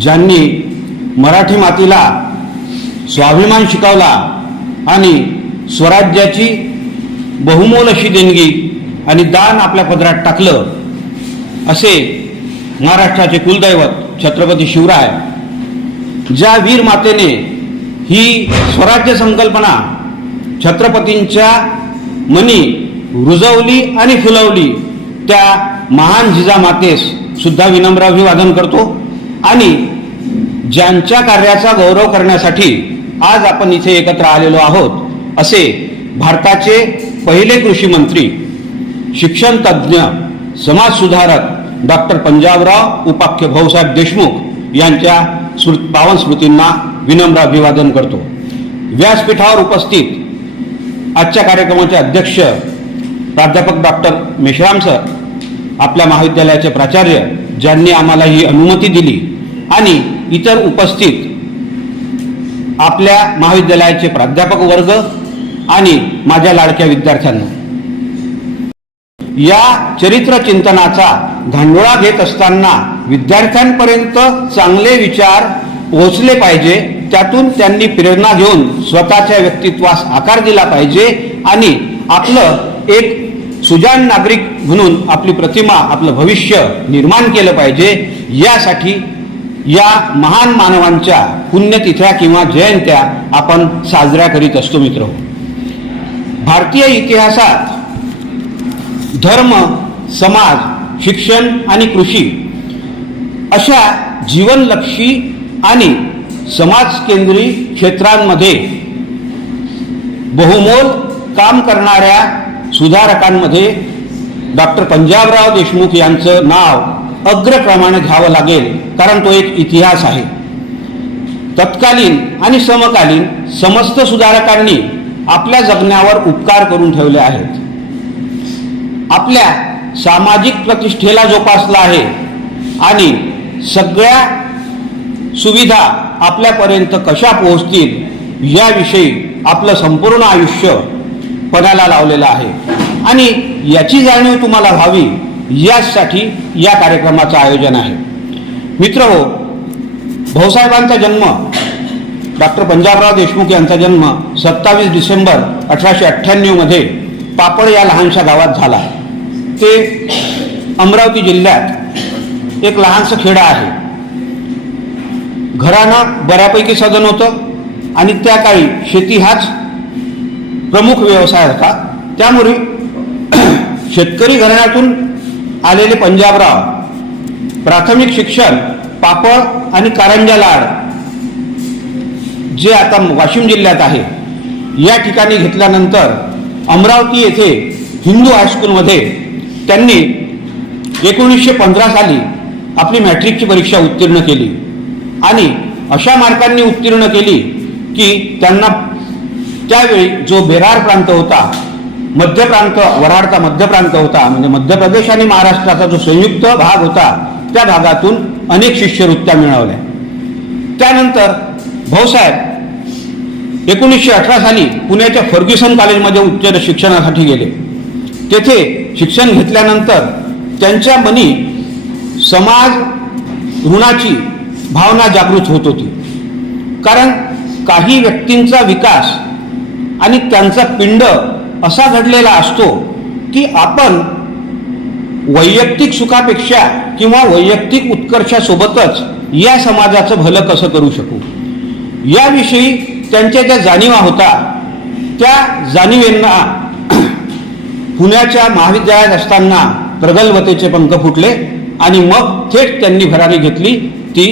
ज्यांनी मराठी मातीला स्वाभिमान शिकवला आणि स्वराज्याची बहुमोल अशी देणगी आणि दान आपल्या पदरात टाकलं, असे महाराष्ट्राचे कुलदैवत छत्रपती शिवराय, ज्या वीर मातेने ही स्वराज्य संकल्पना छत्रपतींच्या मनी रुजवली आणि फुलवली, त्या महान जिजामातेस सुद्धा विनम्र अभिवादन करतो। आणि ज्यांच्या कार्याचा गौरव करण्यासाठी आज आपण इथे एकत्र आलेलो आहोत, असे भारताचे पहिले कृषी मंत्री, शिक्षण तज्ज्ञ, समाज सुधारक डॉक्टर पंजाबराव उपाख्य भाऊसाहेब देशमुख यांच्या पावन स्मृतींना विनम्र अभिवादन करतो। व्यासपीठावर उपस्थित आजच्या कार्यक्रमाचे अध्यक्ष प्राध्यापक डॉक्टर मेश्राम सर, आपल्या महाविद्यालयाचे प्राचार्य ज्यांनी आम्हाला ही अनुमती दिली, आणि इतर उपस्थित आपल्या महाविद्यालयाचे प्राध्यापक वर्ग आणि माझ्या लाडक्या विद्यार्थ्यांना, या चरित्र चिंतनाचा धांडोळा घेत असताना विद्यार्थ्यांपर्यंत चांगले विचार पोहोचले पाहिजे, त्यातून त्यांनी प्रेरणा घेऊन स्वतःच्या व्यक्तित्वास आकार दिला पाहिजे आणि आपलं एक सुजाण नागरिक म्हणून आपली प्रतिमा, आपलं भविष्य निर्माण केलं पाहिजे। यासाठी या महान मानवांच्या पुण्यतिथ्या किंवा जयंत्या आपण साजऱ्या करीत असतो। मित्र, भारतीय इतिहासात धर्म, समाज, शिक्षण आणि कृषी अशा जीवनलक्षी आणि समाजकेंद्री क्षेत्रांमध्ये बहुमोल काम करणाऱ्या सुधारकांमध्ये डॉक्टर पंजाबराव देशमुख यांचं नाव अग्रक्रमाने घ्यावं लागेल, कारण तो एक इतिहास आहे। तत्कालीन आणि समकालीन समस्त सुधारकांनी आपल्या जगण्यावर उपकार करून ठेवले आहेत, आपल्या सामाजिक प्रतिष्ठेला जोपासला आहे आणि सगळ्या सुविधा आपल्यापर्यंत कशा पोहोचतील याविषयी आपलं संपूर्ण आयुष्य पणाला लावलेलं आहे। आणि याची जाणीव तुम्हाला व्हावी यासाठी या कार्यक्रमाचं आयोजन आहे। मित्रहो, भाऊसाहेबांचा जन्म, डॉक्टर पंजाबराव देशमुख यांचा जन्म 27 डिसेंबर 1898 मध्ये पापड या लहानशा गावात झाला। ते अमरावती जिल्ह्यात एक लहानसं खेडं आहे। घराणं बऱ्यापैकी सधन होतं आणि त्या काळी शेती हाच प्रमुख व्यवसाय होता। त्यामुळे शेतकरी घराण्यातून आलेले पंजाबराव प्राथमिक शिक्षण पापड आणि कारंजा लाड, जे आता वाशिम जिल्ह्यात आहे, या ठिकाणी घेतल्यानंतर अमरावती येथे हिंदू हायस्कूलमध्ये त्यांनी 1915 साली आपली मॅट्रिकची परीक्षा उत्तीर्ण केली आणि अशा मार्कांनी उत्तीर्ण केली की त्यांना त्यावेळी जो बेरार प्रांत होता, मध्य प्रांत, वऱ्हाडचा मध्य प्रांत होता, म्हणजे मध्य प्रदेश आणि महाराष्ट्राचा जो संयुक्त भाग होता, त्या भागातून अनेक शिष्यवृत्त्या मिळवल्या। त्यानंतर भाऊसाहेब 1918 साली पुण्याच्या फर्ग्युसन कॉलेजमध्ये उच्च शिक्षणासाठी गेले। तेथे शिक्षण घेतल्यानंतर त्यांच्या मनी समाज ऋणाची भावना जागृत होत होती, कारण काही व्यक्तींचा विकास आणि त्यांचा पिंड असा घडलेला असतो की आपण वैयक्तिक सुखापेक्षा किंवा वैयक्तिक उत्कर्षासोबतच या समाजाचं भलं कसं करू शकू, याविषयी त्यांच्या ज्या जाणीवा होता, त्या जाणीवेंना पुण्याच्या महाविद्यालयात असताना प्रगल्भतेचे पंख फुटले आणि मग थेट त्यांनी भरारी घेतली ती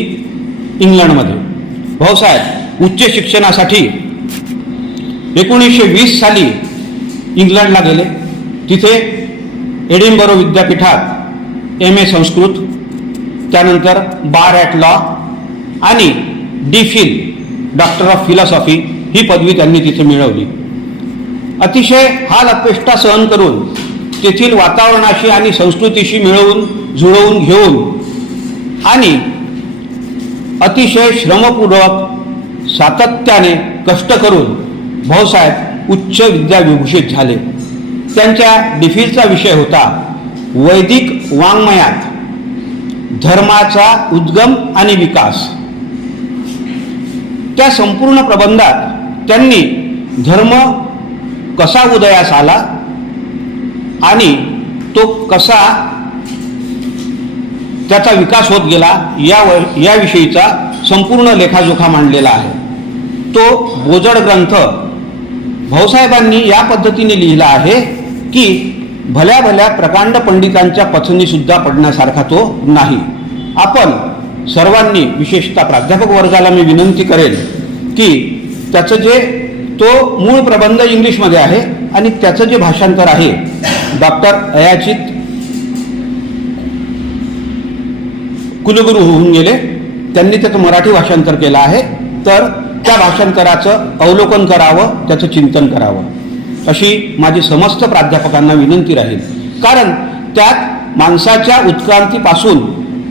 इंग्लंडमध्ये। भाऊसाहेब उच्च शिक्षणासाठी 1920 साली इंग्लंडला गेले। तिथे एडिनबरो विद्यापीठात MA संस्कृत, त्यानंतर बार ॲट लॉ आणि DPhil डॉक्टर ऑफ फिलॉसॉफी ही पदवी त्यांनी तिथे मिळवली। अतिशय हाल अपेष्टा सहन करून तेथील वातावरणाशी आणि संस्कृतीशी मिळवून जुळवून घेऊन आणि अतिशय श्रमपूर्वक सातत्याने कष्ट करून भाऊसाहेब उच्च विद्याविभूषित झाले। त्यांच्या DPhilचा विषय होता वैदिक वाङ्मयात धर्माचा उद्गम आणि विकास. त्या संपूर्ण प्रबंधात त्यांनी धर्म कसा उदयास आला आणि तो कसा त्याचा विकास होत गेला याविषयीचा संपूर्ण लेखाजोखा मांडलेला आहे. तो बोजड ग्रंथ भाऊसाहेबांनी या पद्धतीने लिहिला आहे की भल्या भल्या प्रकांड पंडितांच्या पचनी सुद्धा पडण्यासारखा तो नाही. आपण सर्वांनी, विशेषतः प्राध्यापक वर्गाला मी विनंती करेन की त्याचं जे तो मूळ प्रबंध इंग्लिशमध्ये आहे आणि त्याचं जे भाषांतर आहे डॉक्टर अयाचित कुलगुरू होऊन गेले, त्यांनी त्याचं मराठी भाषांतर केलं आहे, तर त्या भाषांतराचं अवलोकन करावं, त्याचं चिंतन करावं अशी माझी समस्त प्राध्यापकांना विनंती राहील. कारण त्यात माणसाच्या उत्क्रांतीपासून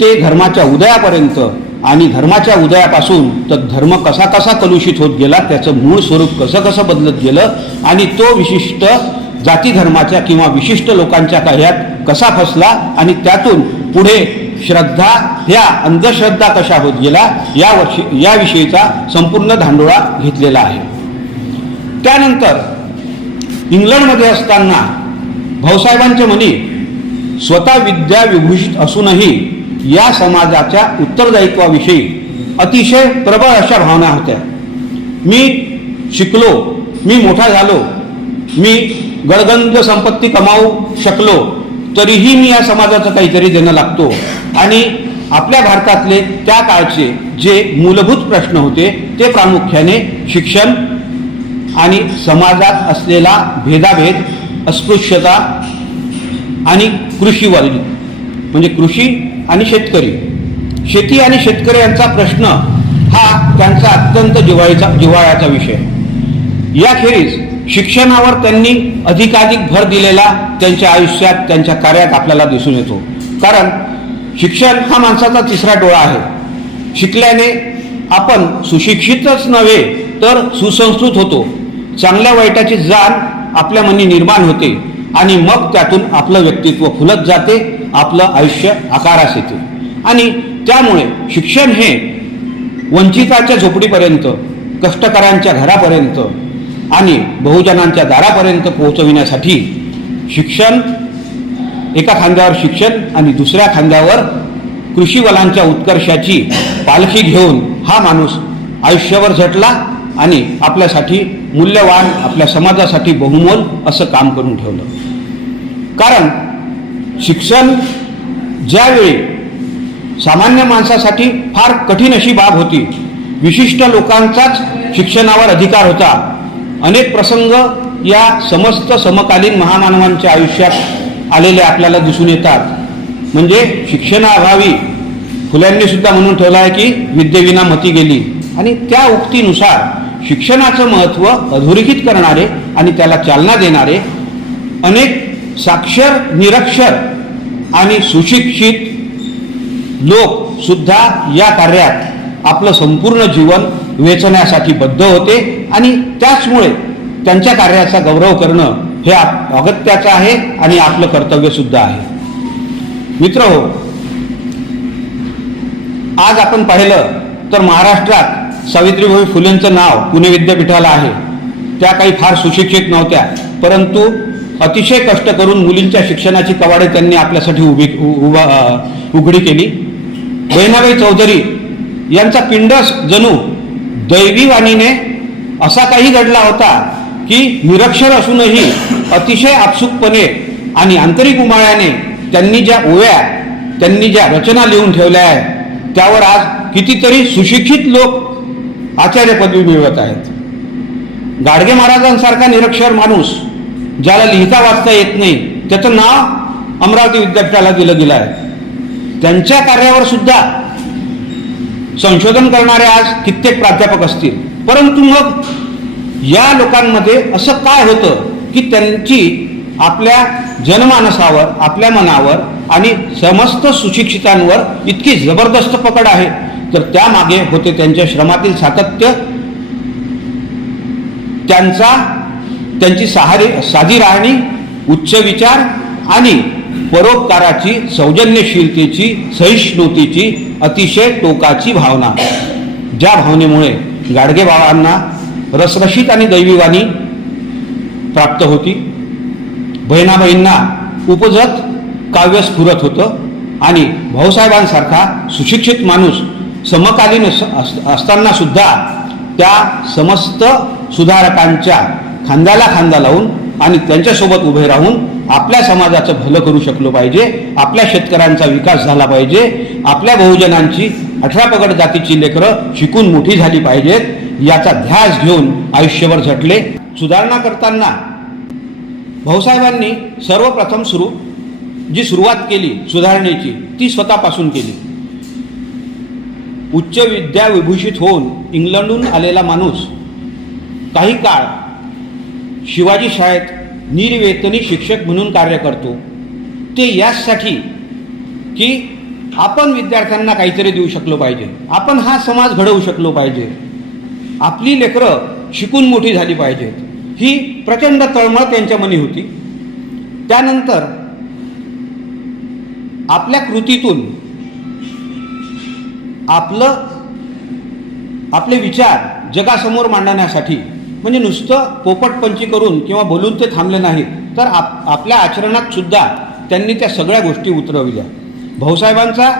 ते धर्माच्या उदयापर्यंत आणि धर्माच्या उदयापासून तर धर्म कसा कसा कलुषित होत गेला, त्याचं मूळ स्वरूप कसं कसं बदलत गेलं आणि तो विशिष्ट जाती धर्माच्या किंवा विशिष्ट लोकांच्या कार्यात कसा फसला आणि त्यातून पुढे श्रद्धा ह्या अंधश्रद्धा कशा होत गेला याविषयीचा संपूर्ण धांडोळा घेतलेला आहे. त्यानंतर इंग्लंडमध्ये असताना भाऊसाहेबांच्या मनी स्वतः विद्या विभूषित असूनही या समाजाच्या उत्तरदायित्वाविषयी अतिशय प्रबळ अशा भावना होत्या. मी शिकलो, मी मोठा झालो, मी गडगंज संपत्ती कमावू शकलो तरीही मी या समाजाचं काहीतरी देणं लागतो आणि आपल्या भारतातले त्या काळचे जे मूलभूत प्रश्न होते ते प्रामुख्याने शिक्षण आणि समाजात असलेला भेदाभेद, अस्पृश्यता आणि कृषीवर म्हणजे कृषी आणि शेतकरी, शेती आणि शेतकरी यांचा प्रश्न हा त्यांचा अत्यंत जिव्हाळ्याचा विषय. याखेरीज शिक्षणावर त्यांनी अधिकाधिक भर दिलेला त्यांच्या आयुष्यात, त्यांच्या कार्यात आपल्याला दिसून येतो. कारण शिक्षण हा माणसाचा तिसरा डोळा आहे. शिकल्याने आपण सुशिक्षितच नव्हे तर सुसंस्कृत होतो. चांगल्या वाईटाची जाण आपल्या मनी निर्माण होते आणि मग त्यातून आपलं व्यक्तित्व फुलत जाते, आपलं आयुष्य आकारास येते. आणि त्यामुळे शिक्षण हे वंचिताच्या झोपडीपर्यंत, कष्टकऱ्यांच्या घरापर्यंत आणि बहुजनांच्या दारापर्यंत पोहोचविण्यासाठी शिक्षण, एका खांद्यावर शिक्षण आणि दुसऱ्या खांद्यावर कृषीवलांच्या उत्कर्षाची पालखी घेऊन हा माणूस आयुष्यभर झटला आणि आपल्यासाठी मूल्यवान, आपल्या समाजासाठी बहुमोल असं काम करून ठेवलं. कारण शिक्षण ज्यावेळी सामान्य माणसासाठी फार कठीण अशी बाब होती, विशिष्ट लोकांचाच शिक्षणावर अधिकार होता. अनेक प्रसंग या समस्त समकालीन महामानवांच्या आयुष्यात आलेले आपल्याला दिसून येतात. म्हणजे शिक्षणाअभावी फुल्यांनी सुद्धा म्हणून ठेवलं आहे की विद्येविना मती गेली. आणि त्या उक्तीनुसार शिक्षणाचं महत्त्व अधोरेखित करणारे आणि त्याला चालना देणारे अनेक साक्षर, निरक्षर आणि सुशिक्षित लोक सुद्धा या कार्यात आपलं संपूर्ण जीवन वेचण्यासाठी बद्ध होते आणि त्याचमुळे त्यांच्या कार्याचा गौरव करणं हे अगत्याचं आहे आणि आपलं कर्तव्य सुद्धा आहे. मित्रहो, आज आपण पाहिलं तर महाराष्ट्रात सावित्रीबाई फुलेंचं नाव पुणे विद्यापीठाला आहे. त्या काही फार सुशिक्षित नव्हत्या, परंतु अतिशय कष्ट करून मुलींच्या शिक्षणाची कवाडे त्यांनी आपल्यासाठी उघडी केली. बहिणाबाई चौधरी यांचा पिंडच जणू दैवी वाणीने असा काही घडला होता की निरक्षर असूनही अतिशय आपसूकपणे आणि आंतरिक उमाळ्याने त्यांनी ज्या ओव्या, त्यांनी ज्या रचना लिहून ठेवल्या आहेत त्यावर आज कितीतरी सुशिक्षित लोक आचार्य पदवी मिळवत आहेत. गाडगे महाराजांसारखा निरक्षर माणूस ज्याला लिहिता वाचता येत नाही, त्याचं नाव अमरावती विद्यापीठाला दिलं गेलं आहे. त्यांच्या कार्यावर सुद्धा संशोधन करणारे आज कित्येक प्राध्यापक असतील. परंतु मग या लोकांमध्ये असं काय होतं की त्यांची आपल्या जनमानसावर, आपल्या मनावर आणि समस्त सुशिक्षितांवर इतकी जबरदस्त पकड आहे? तर त्यामागे होते त्यांच्या श्रमातील सातत्य, त्यांची साधी राहणी, उच्च विचार आणि परोपकाराची, सौजन्यशीलतेची, सहिष्णुतेची अतिशय टोकाची भावना, ज्या भावनेमुळे गाडगेबाबांना रसरशीत आणि दैवीवाणी प्राप्त होती. बहिणाबाईंना उपजत काव्य स्फुरत होतं आणि भाऊसाहेबांसारखा सुशिक्षित माणूस समकालीन असताना सुद्धा त्या समस्त सुधारकांच्या खांद्याला खांदा लावून आणि त्यांच्यासोबत उभे राहून आपल्या समाजाचं भलं करू शकलो पाहिजे, आपल्या शेतकऱ्यांचा विकास झाला पाहिजे, आपल्या बहुजनांची 18 पगड जातीची लेकरं शिकून मोठी झाली पाहिजेत, याचा ध्यास घेऊन आयुष्यभर झटले. सुधारणा करताना भाऊसाहेबांनी सर्वप्रथम जी सुरुवात केली सुधारणेची ती स्वतःपासून केली. उच्च विद्या विभूषित होऊन इंग्लंडहून आलेला माणूस काही काळ शिवाजी शाळेत निर्वेतनी शिक्षक म्हणून कार्य करतो. ते यासाठी की आपण विद्यार्थ्यांना काहीतरी देऊ शकलो पाहिजे, आपण हा समाज घडवू शकलो पाहिजे, आपली लेकरं शिकून मोठी झाली पाहिजेत, ही प्रचंड तळमळ त्यांच्या मनी होती. त्यानंतर आपल्या कृतीतून आपले विचार जगासमोर मांडण्यासाठी, म्हणजे नुसतं पोपटपंची करून किंवा बोलून ते थांबले नाहीत, तर आपल्या आचरणात सुद्धा त्यांनी त्या सगळ्या गोष्टी उतरविल्या. भाऊसाहेबांचा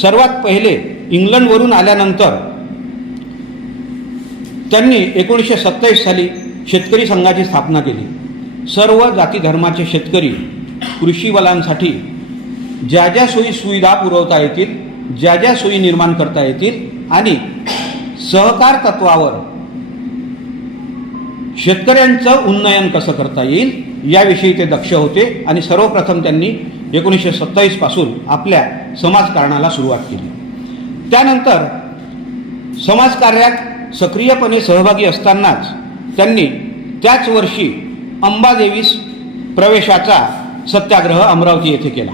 सर्वात पहिले इंग्लंडवरून आल्यानंतर त्यांनी 1927 साली शेतकरी संघाची स्थापना केली. सर्व जाती धर्माचे शेतकरी कृषीबलांसाठी ज्या ज्या सोयी सुविधा पुरवता येतील, ज्या ज्या सोयी निर्माण करता येतील आणि सहकार तत्वावर शेतकऱ्यांचं उन्नयन कसं करता येईल याविषयी ते दक्ष होते आणि सर्वप्रथम त्यांनी 1927 पासून आपल्या समाजकारणाला सुरुवात केली. त्यानंतर समाजकार्यात सक्रियपणे सहभागी असतानाच त्यांनी त्याच वर्षी अंबादेवीस प्रवेशाचा सत्याग्रह अमरावती येथे केला.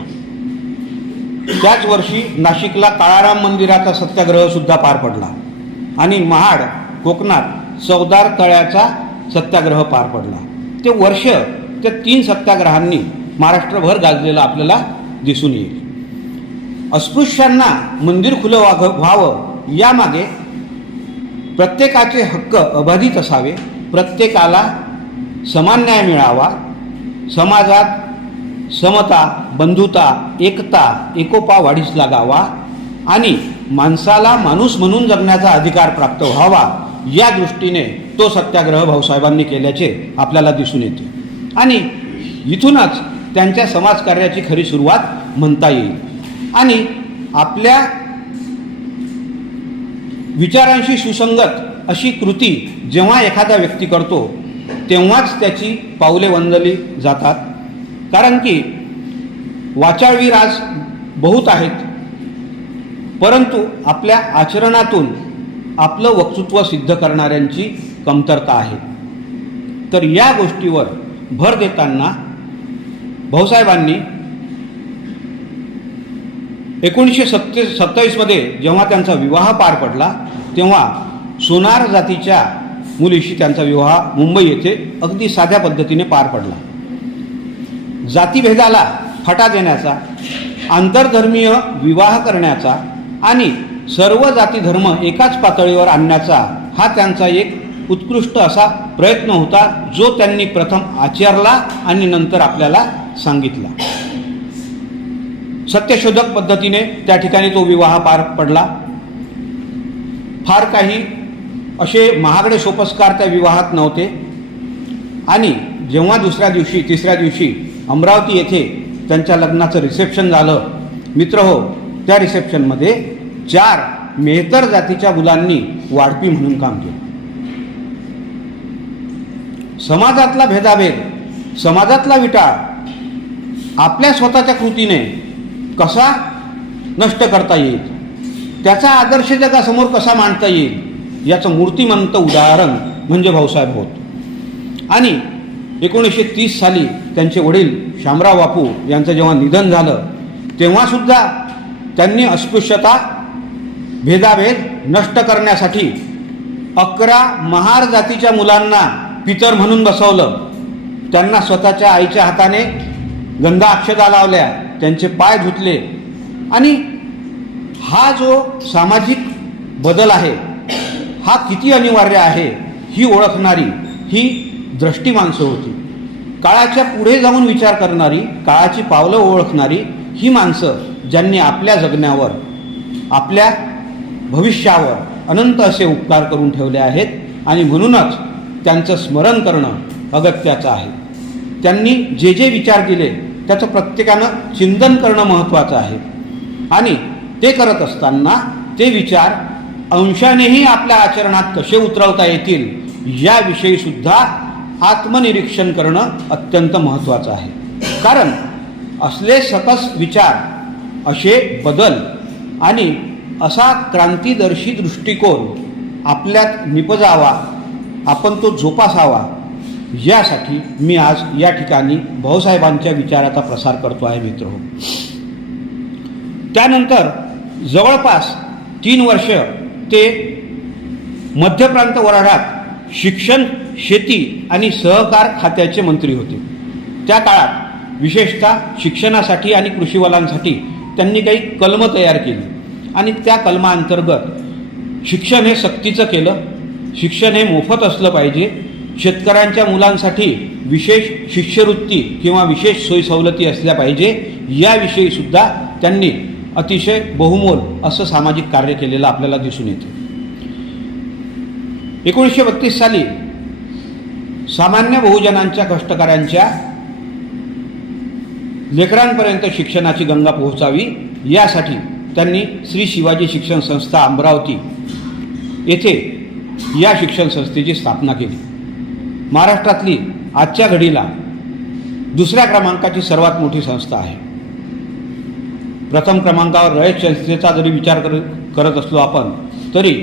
त्याच वर्षी नाशिकला काळाराम मंदिराचा सत्याग्रह सुद्धा पार पडला आणि महाड कोकणात चवदार तळ्याचा सत्याग्रह पार पडला. ते वर्ष त्या 3 सत्याग्रहांनी महाराष्ट्रभर गाजलेलं आपल्याला दिसून येईल. अस्पृश्यांना मंदिर खुलं व्हावं यामागे प्रत्येकाचे हक्क अबाधित असावे, प्रत्येकाला समान न्याय मिळावा, समाजात समता, बंधुता, एकता, एकोपा वाढीस लागावा आणि माणसाला माणूस म्हणून जगण्याचा अधिकार प्राप्त व्हावा, या दृष्टीने तो सत्याग्रह भाऊसाहेबांनी केल्याचे आपल्याला दिसून येते आणि इथूनच त्यांच्या समाजकार्याची खरी सुरुवात म्हणता येईल. आणि आपल्या विचारांशी सुसंगत अशी कृती जेव्हा एखादा व्यक्ती करतो तेव्हाच त्याची पावले वंदली जातात. कारण की वाचाळवीर आज बहुत आहेत, परंतु आपल्या आचरणातून आपलं वक्तृत्व सिद्ध करणाऱ्यांची कमतरता आहे. तर या गोष्टीवर भर देताना भाऊसाहेबांनी 1927 मध्ये जेव्हा त्यांचा विवाह पार पडला तेव्हा सोनार जातीच्या मुलीशी त्यांचा विवाह मुंबई येथे अगदी साध्या पद्धतीने पार पडला. जातीभेदाला फटा देण्याचा, आंतरधर्मीय विवाह करण्याचा आणि सर्व जाती धर्म एकाच पातळीवर आणण्याचा हा त्यांचा एक उत्कृष्ट असा प्रयत्न होता, जो त्यांनी प्रथम आचरला आणि नंतर आपल्याला सांगितला. सत्यशोधक पद्धतीने त्या ठिकाणी तो विवाह पार पडला. फार काही असे महागडे सोपस्कार त्या विवाहात नव्हते आणि जेव्हा दुसऱ्या दिवशी तिसऱ्या दिवशी अमरावती येथे त्यांच्या लग्नाचं रिसेप्शन झालं, मित्रहो, त्या रिसेप्शनमध्ये 4 मेहतर जातीच्या मुलांनी वाढपी म्हणून काम केलं. समाजातला भेदाभेद, समाजातला विटाळ आपल्या स्वतःच्या कृतीने कसा नष्ट करता येईल, त्याचा आदर्श जगासमोर कसा मांडता येईल, याचं मूर्तिमंत उदाहरण म्हणजे भाऊसाहेब होत. आणि 1930 साली त्यांचे वडील शामराव बापू यांचं जेव्हा निधन झालं तेव्हासुद्धा त्यांनी अस्पृश्यता, भेदाभेद नष्ट करण्यासाठी 11 महार जातीच्या मुलांना पितर म्हणून बसवलं. त्यांना स्वतःच्या आईच्या हाताने गंगा अक्षता लावल्या, त्यांचे पाय धुतले आणि हा जो सामाजिक बदल आहे हा किती अनिवार्य आहे ही ओळखणारी ही द्रष्टी माणसं होती. काळाच्या पुढे जाऊन विचार करणारी, काळाची पावलं ओळखणारी ही माणसं ज्यांनी आपल्या जगण्यावर, आपल्या भविष्यावर अनंत असे उपकार करून ठेवले आहेत आणि म्हणूनच त्यांचं स्मरण करणं अगत्याचं आहे. त्यांनी जे जे विचार केले त्याचं प्रत्येकानं चिंतन करणं महत्त्वाचं आहे आणि ते करत असताना ते विचार अंशानेही आपल्या आचरणात कसे उतरवता येतील याविषयी सुद्धा आत्मनिरीक्षण करणं अत्यंत महत्त्वाचं आहे. कारण असले सकस विचार, असे बदल आणि असा क्रांतिदर्शी दृष्टिकोन आपल्यात निपजावा, आपण तो जोपासावा, यासाठी मी आज या ठिकाणी भाऊसाहेबांच्या विचाराचा प्रसार करतो आहे मित्रहो. त्यानंतर जवळपास 3 वर्ष ते मध्य प्रांत वऱ्हाडात शिक्षण, शेती आणि सहकार खात्याचे मंत्री होते. त्या काळात विशेषतः शिक्षणासाठी आणि कृषीवलांसाठी त्यांनी काही कलमं तयार केली आणि त्या कलमाअंतर्गत शिक्षण हे सक्तीचं केलं, शिक्षण हे मोफत असलं पाहिजे, शेतकऱ्यांच्या मुलांसाठी विशेष शिष्यवृत्ती किंवा विशेष सोयीसवलती असल्या पाहिजे, याविषयी सुद्धा त्यांनी अतिशय बहुमोल असं सामाजिक कार्य केलेलं आपल्याला दिसून येते. 1932 साली सामान्य बहुजनांच्या, कष्टकऱ्यांच्या लेकरांपर्यंत शिक्षणाची गंगा पोहोचावी यासाठी त्यांनी श्री शिवाजी शिक्षण संस्था अमरावती येथे या शिक्षण संस्थेची स्थापना केली. महाराष्ट्रातली आजच्या घडीला 2ऱ्या क्रमांकाची सर्वात मोठी संस्था आहे. प्रथम क्रमांकावर रयत संस्थेचा जरी विचार करत असलो आपण तरी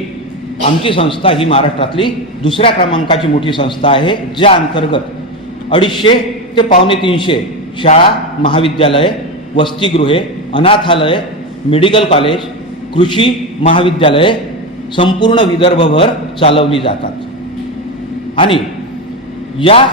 आमची संस्था ही महाराष्ट्रातली 2ऱ्या क्रमांकाची मोठी संस्था आहे, ज्या अंतर्गत 250 ते 250 शाळा, महाविद्यालये, वसतिगृहे, अनाथालय, मेडिकल कॉलेज, कृषी महाविद्यालये संपूर्ण विदर्भभर चालवली जातात आणि या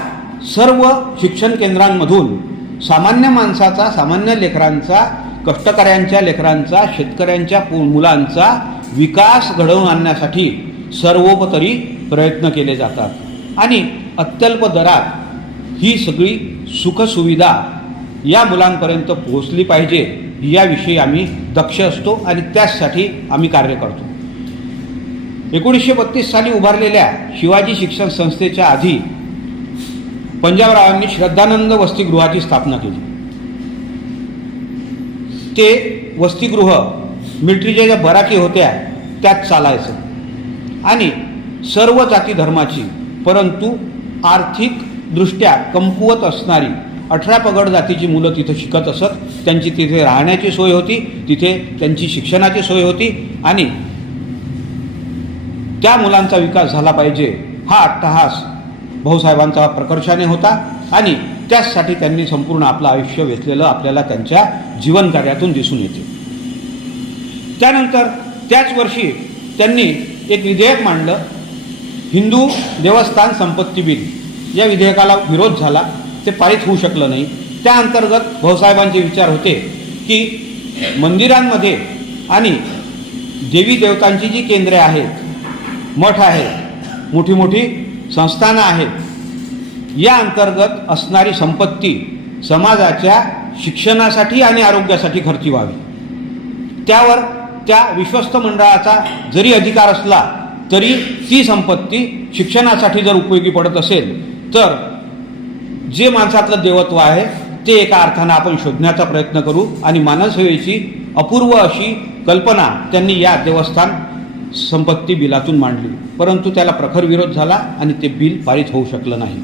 सर्व शिक्षण केंद्रांमधून सामान्य माणसाचा, सामान्य लेकरांचा, कष्टकऱ्यांच्या लेकरांचा, शेतकऱ्यांच्या मुलांचा विकास घडवून आणण्यासाठी सर्वोपरी प्रयत्न केले जातात आणि अत्यल्प दरात ही सगळी सुखसुविधा या मुलांपर्यंत पोहोचली पाहिजे याविषयी आम्ही दक्ष असतो आणि त्यासाठी आम्ही कार्य करतो. 1932 साली उभारलेल्या शिवाजी शिक्षण संस्थेच्या आधी पंजाबरावांनी श्रद्धानंद वसतिगृहाची स्थापना केली. ते वसतिगृह मिलिटरीच्या ज्या बराकी होत्या त्यात चालायचं आणि सर्व जाती धर्माची परंतु आर्थिकदृष्ट्या कमकुवत असणारी 18 पगड जातीची मुलं तिथे शिकत असत. त्यांची तिथे राहण्याची सोय होती, तिथे त्यांची शिक्षणाची सोय होती आणि त्या मुलांचा विकास झाला पाहिजे हा अट्टहास भाऊसाहेबांचा प्रकर्षाने होता आणि त्याचसाठी त्यांनी संपूर्ण आपलं आयुष्य वेचलेलं आपल्याला त्यांच्या जीवनकार्यातून दिसून येते. त्यानंतर त्याच वर्षी त्यांनी एक विधेयक मांडलं, हिंदू देवस्थान संपत्ती बिल. या विधेयकाला विरोध झाला, ते पारित होऊ शकलं नाही. त्या अंतर्गत भाऊसाहेबांचे विचार होते की मंदिरांमध्ये आणि देवी देवतांची जी केंद्रे आहेत, मठ आहेत, मोठी मोठी संस्थानं आहेत, या अंतर्गत असणारी संपत्ती समाजाच्या शिक्षणासाठी आणि आरोग्यासाठी खर्ची व्हावी. त्यावर त्या विश्वस्त मंडळाचा जरी अधिकार असला तरी ती संपत्ती शिक्षणासाठी जर उपयोगी पडत असेल तर जे माणसातलं देवत्व आहे ते एका अर्थानं आपण शोधण्याचा प्रयत्न करू आणि मानवसेवेची अपूर्व अशी कल्पना त्यांनी या देवस्थान संपत्ती बिलातून मांडली. परंतु त्याला प्रखर विरोध झाला आणि ते बिल पारित होऊ शकलं नाही.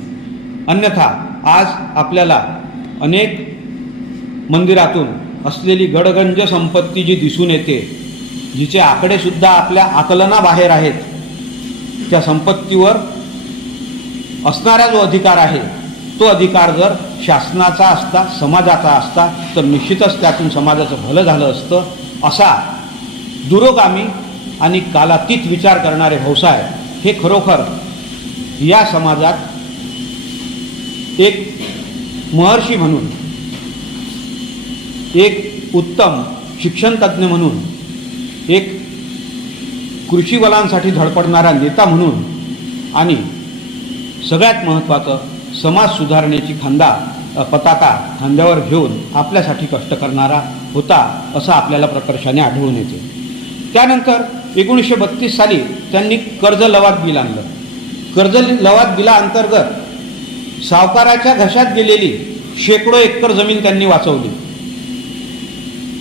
अन्यथा आज आपल्याला अनेक मंदिरातून असलेली गडगंज संपत्ती जी दिसून येते, जिचे आकडेसुद्धा आपल्या आकलनाबाहेर आहेत, त्या संपत्तीवर असणारा जो अधिकार आहे तो अधिकार जर शासनाचा असता, समाजाचा असता तर निश्चितच त्यातून समाजाचं भलं झालं असतं. असा दुरोगामी आणि कालातीत विचार करणारे भाऊसाहेब हे खरोखर या समाजात एक महर्षी म्हणून एक उत्तम शिक्षण तज्ज्ञ म्हणून, एक कृषीवलांसाठी धडपडणारा नेता म्हणून आणि सगळ्यात महत्त्वाचं समाज सुधारणेची पताका खांद्यावर घेऊन आपल्यासाठी कष्ट करणारा होता असं आपल्याला प्रकर्षाने आढळून येते. त्यानंतर 1932 साली त्यांनी कर्ज लवाद बिल आणलं. कर्ज लवाद बिलाअंतर्गत सावकाराच्या घशात गेलेली शेकडो एकर जमीन त्यांनी वाचवली.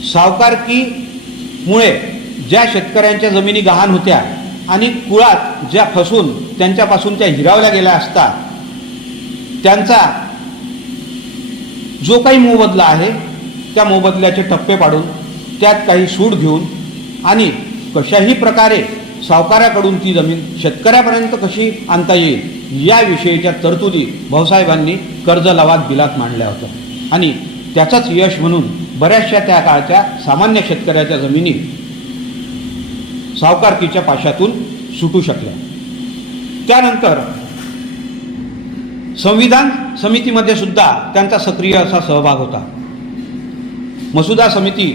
सावकारकीमुळे ज्या शेतकऱ्यांच्या जमिनी गहाण होत्या आणि कुळात ज्या फसून त्यांच्यापासून त्या हिरावल्या गेल्या असता, त्यांचा जो काही मोबदला आहे त्या मोबदल्याचे टप्पे पाडून त्यात काही सूट घेऊन आणि कशाही प्रकारे सावकाराकडून ती जमीन शेतकऱ्यापर्यंत कशी आणता येईल याविषयीच्या तरतुदी भाऊसाहेबांनी कर्ज लवाद बिलात मांडल्या होत्या. आणि त्याचंच यश म्हणून बऱ्याचशा त्या काळच्या सामान्य शेतकऱ्याच्या जमिनी सावकारकीच्या पाशातून सुटू शकल्या. त्यानंतर संविधान समितीमध्ये सुद्धा त्यांचा सक्रिय असा सहभाग होता. मसुदा समिती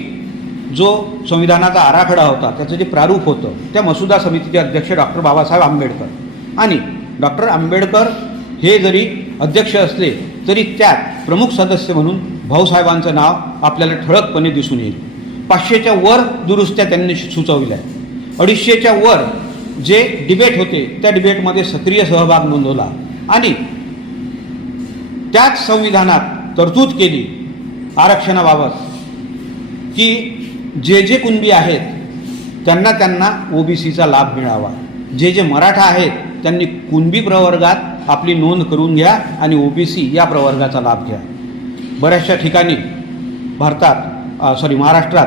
जो संविधानाचा आराखडा होता त्याचं जे प्रारूप होतं त्या मसुदा समितीचे अध्यक्ष डॉक्टर बाबासाहेब आंबेडकर आणि डॉक्टर आंबेडकर हे जरी अध्यक्ष असले तरी त्यात प्रमुख सदस्य म्हणून भाऊसाहेबांचं नाव आपल्याला ठळकपणे दिसून येईल. 500च्या वर दुरुस्त्या त्यांनी सुचवल्या. 250च्या वर जे डिबेट होते त्या डिबेटमध्ये सक्रिय सहभाग नोंदवला आणि त्याच संविधानात तरतूद केली आरक्षणाबाबत की जे कुणबी आहेत त्यांना ओबीसीचा लाभ मिळावा. जे मराठा आहेत त्यांनी कुणबी प्रवर्गात आपली नोंद करून घ्या आणि ओबीसी या प्रवर्गाचा लाभ घ्या. बऱ्याचशा ठिकाणी महाराष्ट्रात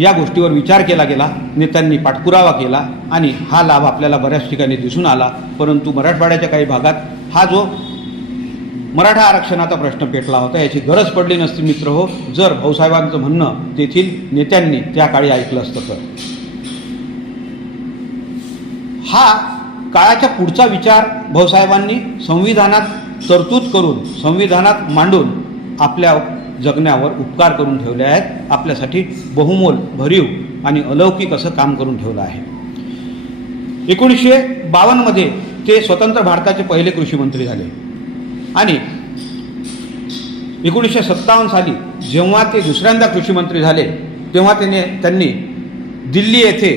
या गोष्टीवर विचार केला गेला, नेत्यांनी पाठपुरावा केला आणि हा लाभ आपल्याला बऱ्याच ठिकाणी दिसून आला. परंतु मराठवाड्याच्या काही भागात हा जो मराठा आरक्षणाचा प्रश्न पेटला होता याची गरज पडली नसती मित्र हो, जर भाऊसाहेबांचं म्हणणं तेथील नेत्यांनी त्या काळी ऐकलं असतं तर. हा काळाच्या पुढचा विचार भाऊसाहेबांनी संविधानात तरतूद करून संविधानात मांडून आपल्या जगण्यावर उपकार करून ठेवले आहेत. आपल्यासाठी बहुमोल भरीव आणि अलौकिक असं काम करून ठेवलं आहे. 1952 ते स्वतंत्र भारताचे पहिले कृषी मंत्री झाले आणि 1957 साली जेव्हा ते दुसऱ्यांदा कृषी मंत्री झाले तेव्हा त्यांनी दिल्ली येथे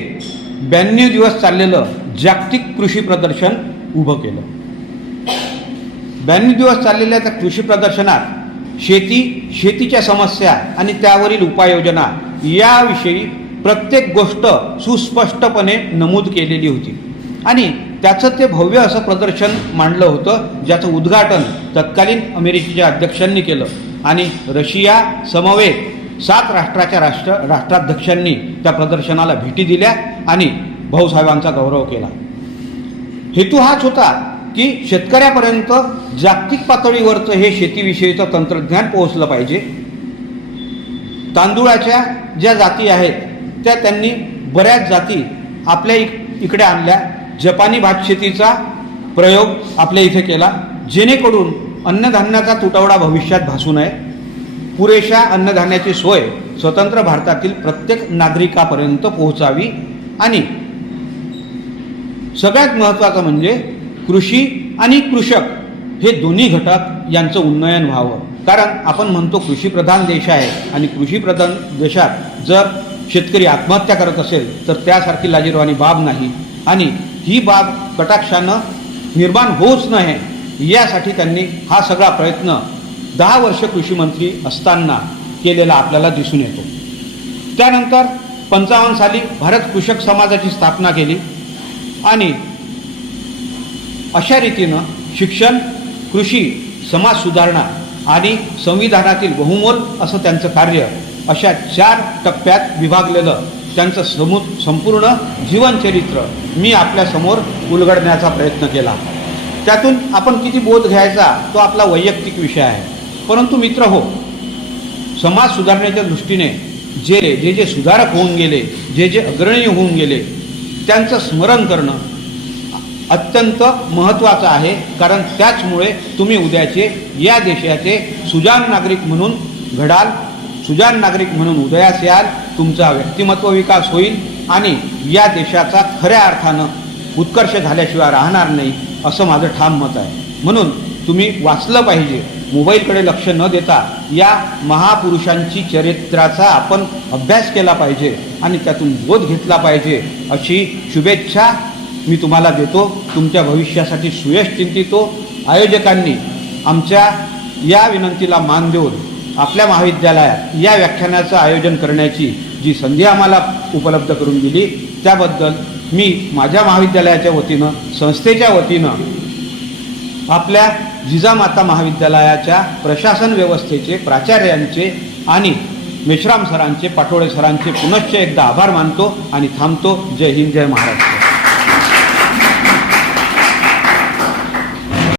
92 दिवस चाललेलं जागतिक कृषी प्रदर्शन उभं केलं. 92 दिवस चाललेल्या त्या कृषी प्रदर्शनात शेतीच्या समस्या आणि त्यावरील उपाययोजना याविषयी प्रत्येक गोष्ट सुस्पष्टपणे नमूद केलेली होती आणि त्याचं ते भव्य असं प्रदर्शन मांडलं होतं, ज्याचं उद्घाटन तत्कालीन अमेरिकेच्या अध्यक्षांनी केलं आणि रशिया समवेत 7 राष्ट्राच्या राष्ट्राध्यक्षांनी त्या प्रदर्शनाला भेटी दिल्या आणि भाऊसाहेबांचा गौरव केला. हेतू हाच होता की शेतकऱ्यापर्यंत जागतिक पातळीवरचं हे शेतीविषयीचं तंत्रज्ञान पोहोचलं पाहिजे. तांदूळाच्या ज्या जाती आहेत त्या त्यांनी बऱ्याच जाती आपल्या इकडे आणल्या. जपानी भातशेतीचा प्रयोग आपल्या इथे केला, जेणेकरून अन्नधान्याचा तुटवडा भविष्यात भासू नये. पुरेशा अन्नधान्याची सोय स्वतंत्र भारतातील प्रत्येक नागरिकापर्यंत पोहोचावी आणि सगळ्यात महत्त्वाचं म्हणजे कृषी आणि कृषक हे दोन्ही घटक यांचं उन्नयन व्हावं. कारण आपण म्हणतो कृषीप्रधान देश आहे आणि कृषीप्रधान देशात जर शेतकरी आत्महत्या करत असेल तर त्यासारखी लाजिरवाणी बाब नाही आणि ही बाब कटाक्षानं निर्माण होऊच नये यासाठी त्यांनी हा सगळा प्रयत्न 10 वर्ष कृषी मंत्री असताना केलेला आपल्याला दिसून येतो. त्यानंतर 55 साली भारत कृषक समाजाची स्थापना केली आणि अशा रीतीनं शिक्षण, कृषी, समाज सुधारणा आणि संविधानातील बहुमोल असं त्यांचं कार्य अशा 4 टप्प्यात विभागलेलं त्यांचं संपूर्ण जीवनचरित्र मी आपल्यासमोर उलगडण्याचा प्रयत्न केला. त्यातून आपण किती बोध घ्यायचा तो आपला वैयक्तिक विषय आहे. परंतु मित्र हो, समाज सुधारण्याच्या दृष्टीने जे सुधारक होऊन गेले, जे अग्रणी होऊन गेले त्यांचं स्मरण करणं अत्यंत महत्त्वाचं आहे. कारण त्याचमुळे तुम्ही उद्याचे या देशाचे सुजाण नागरिक म्हणून घडाल, सुजाण नागरिक म्हणून उदयास याल, तुमचा व्यक्तिमत्व विकास होईल आणि या देशाचा खऱ्या अर्थानं उत्कर्ष झाल्याशिवाय राहणार नाही, असं माझं ठाम मत आहे. म्हणून तुम्ही वाचलं पाहिजे, मोबाईलकडे लक्ष न देता या महापुरुषांची चरित्राचा आपण अभ्यास केला पाहिजे आणि त्यातून बोध घेतला पाहिजे, अशी शुभेच्छा मी तुम्हाला देतो. तुमच्या भविष्यासाठी सुयश चिंतितो. आयोजकांनी आमच्या या विनंतीला मान देऊन आपल्या महाविद्यालयात या व्याख्यानाचं आयोजन करण्याची जी संधी आम्हाला उपलब्ध करून दिली, त्याबद्दल मी माझ्या महाविद्यालयाच्या वतीनं, संस्थेच्या वतीनं आपल्या जिजामाता महाविद्यालयाच्या प्रशासन व्यवस्थेचे, प्राचार्यांचे आणि मेश्राम सरांचे, पाटोळे सरांचे पुनश्च एकदा आभार मानतो आणि थांबतो. जय हिंद, जय महाराष्ट्र.